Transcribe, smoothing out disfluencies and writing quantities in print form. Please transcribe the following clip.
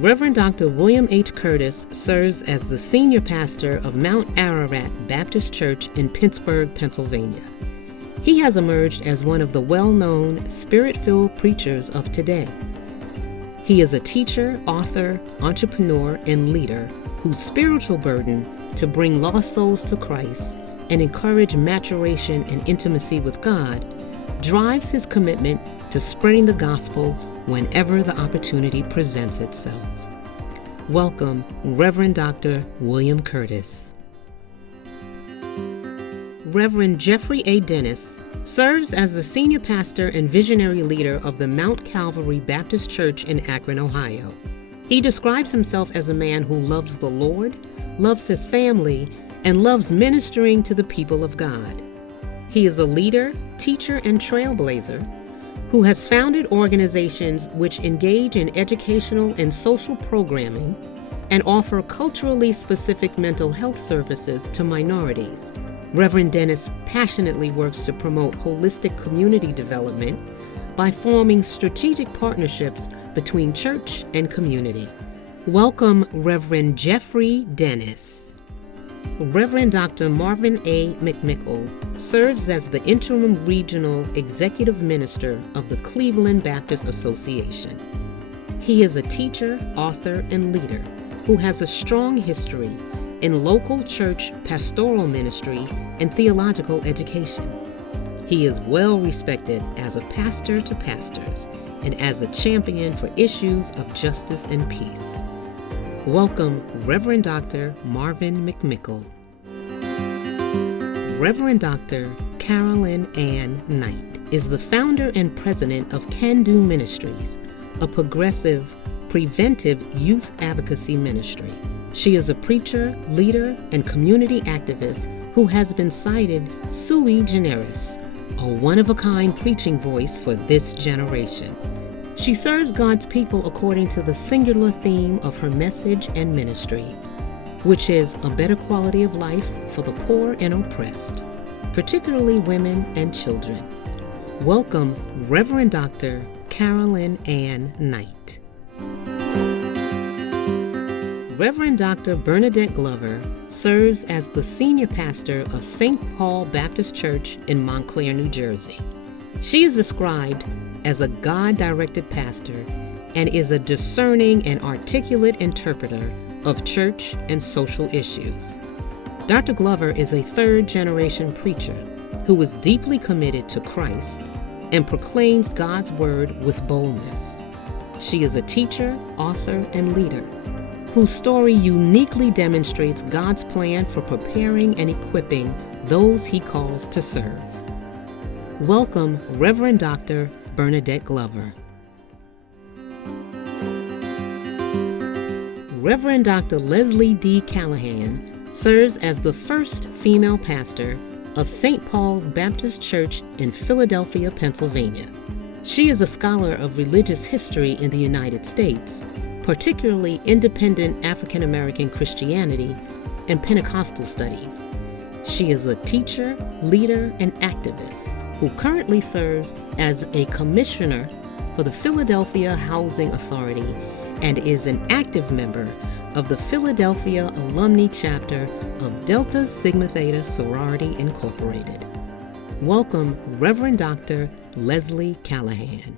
Reverend Dr. William H. Curtis serves as the senior pastor of Mount Ararat Baptist Church in Pittsburgh, Pennsylvania. He has emerged as one of the well-known, spirit-filled preachers of today. He is a teacher, author, entrepreneur, and leader whose spiritual burden to bring lost souls to Christ and encourage maturation and intimacy with God drives his commitment to spreading the gospel whenever the opportunity presents itself. Welcome, Reverend Dr. William Curtis. Reverend Jeffrey A. Dennis serves as the senior pastor and visionary leader of the Mount Calvary Baptist Church in Akron, Ohio. He describes himself as a man who loves the Lord, loves his family, and loves ministering to the people of God. He is a leader, teacher, and trailblazer who has founded organizations which engage in educational and social programming and offer culturally specific mental health services to minorities. Reverend Dennis passionately works to promote holistic community development by forming strategic partnerships between church and community. Welcome, Reverend Jeffrey Dennis. Reverend Dr. Marvin A. McMickle serves as the interim regional executive minister of the Cleveland Baptist Association. He is a teacher, author, and leader who has a strong history in local church pastoral ministry and theological education. He is well respected as a pastor to pastors and as a champion for issues of justice and peace. Welcome, Reverend Dr. Marvin McMickle. Reverend Dr. Carolyn Ann Knight is the founder and president of Can Do Ministries, a progressive, preventive youth advocacy ministry. She is a preacher, leader, and community activist who has been cited sui generis, a one-of-a-kind preaching voice for this generation. She serves God's people according to the singular theme of her message and ministry, which is a better quality of life for the poor and oppressed, particularly women and children. Welcome, Reverend Dr. Carolyn Ann Knight. Reverend Dr. Bernadette Glover serves as the senior pastor of St. Paul Baptist Church in Montclair, New Jersey. She is described as a God-directed pastor and is a discerning and articulate interpreter of church and social issues. Dr. Glover is a third-generation preacher who is deeply committed to Christ and proclaims God's word with boldness. She is a teacher, author, and leader whose story uniquely demonstrates God's plan for preparing and equipping those he calls to serve. Welcome, Reverend Dr. Bernadette Glover. Reverend Dr. Leslie D. Callahan serves as the first female pastor of St. Paul's Baptist Church in Philadelphia, Pennsylvania. She is a scholar of religious history in the United States, particularly independent African American Christianity and Pentecostal studies. She is a teacher, leader, and activist who currently serves as a commissioner for the Philadelphia Housing Authority and is an active member of the Philadelphia Alumni Chapter of Delta Sigma Theta Sorority Incorporated. Welcome, Reverend Dr. Leslie Callahan.